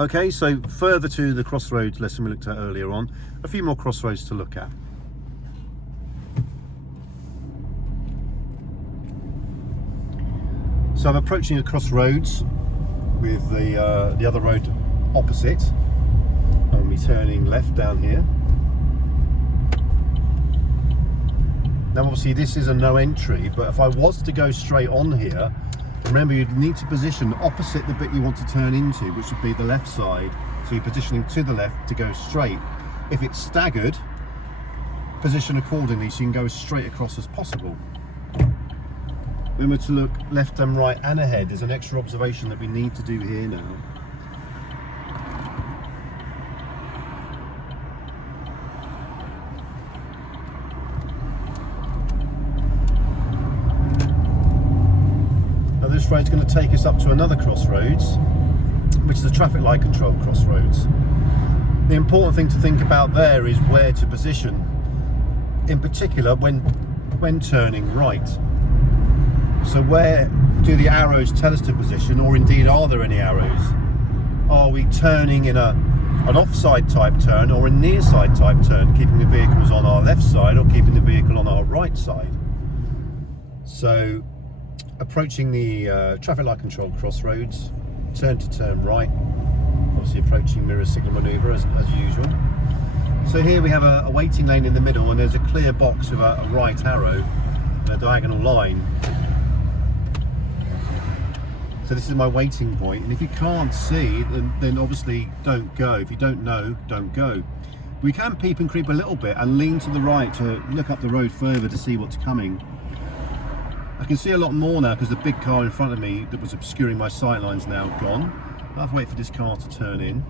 Okay, so further to the crossroads lesson we looked at earlier on, a few more crossroads to look at. So I'm approaching a crossroads with the other road opposite. I'll be turning left down here. Now obviously this is a no entry, but if I was to go straight on here, remember you'd need to position opposite the bit you want to turn into, which would be the left side. So you're positioning to the left to go straight. If it's staggered, position accordingly so you can go as straight across as possible. Remember to look left and right and ahead. There's an extra observation that we need to do here now. This road's going to take us up to another crossroads, which is a traffic light control crossroads. The important thing to think about there is where to position, in particular when turning right. So where do the arrows tell us to position, or indeed are there any arrows? Are we turning in an offside type turn or a near side type turn, keeping the vehicles on our left side or keeping the vehicle on our right side? So approaching the traffic light control crossroads, turn to turn right, obviously approaching mirror signal manoeuvre as usual. So here we have a waiting lane in the middle, and there's a clear box with a right arrow and a diagonal line. So this is my waiting point, and if you can't see, then obviously don't go. If you don't know, don't go. We can peep and creep a little bit and lean to the right to look up the road further to see what's coming. I can see a lot more now because the big car in front of me that was obscuring my sight line's now gone. I'll have to wait for this car to turn in.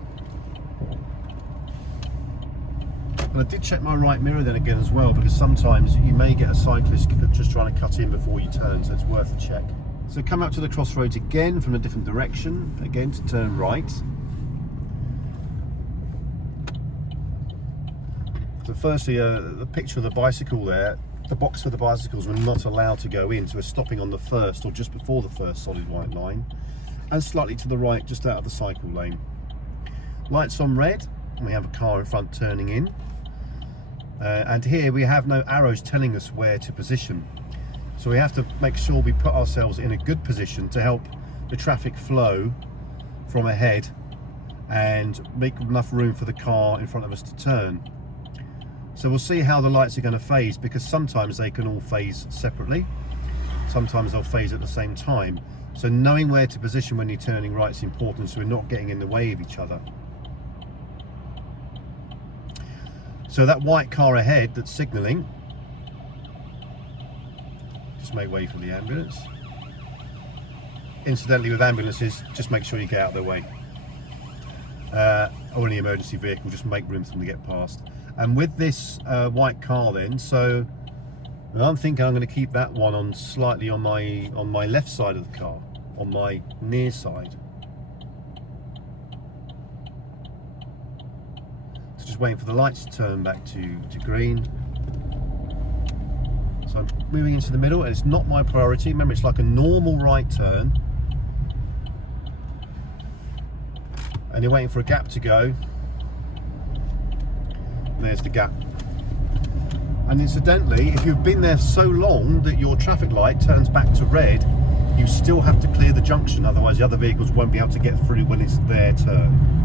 And I did check my right mirror then again as well, because sometimes you may get a cyclist just trying to cut in before you turn, so it's worth a check. So come up to the crossroads again from a different direction, again to turn right. So firstly, the picture of the bicycle there, the box for the bicycles were not allowed to go in, so we're stopping on the first or just before the first solid white line, and slightly to the right just out of the cycle lane. Lights on red, and we have a car in front turning in, and here we have no arrows telling us where to position, so we have to make sure we put ourselves in a good position to help the traffic flow from ahead and make enough room for the car in front of us to turn. So we'll see how the lights are going to phase, because sometimes they can all phase separately, sometimes they'll phase at the same time. So knowing where to position when you're turning right is important, so we're not getting in the way of each other. So that white car ahead that's signalling, just make way for the ambulance. Incidentally, with ambulances, just make sure you get out of their way. Or any emergency vehicle, just make room for them to get past. And with this white car then, so I'm thinking I'm going to keep that one on slightly on my left side of the car, on my near side. So just waiting for the lights to turn back to green. So I'm moving into the middle, and it's not my priority. Remember, it's like a normal right turn. And you're waiting for a gap to go. There's the gap. And incidentally, if you've been there so long that your traffic light turns back to red, you still have to clear the junction, otherwise the other vehicles won't be able to get through when it's their turn.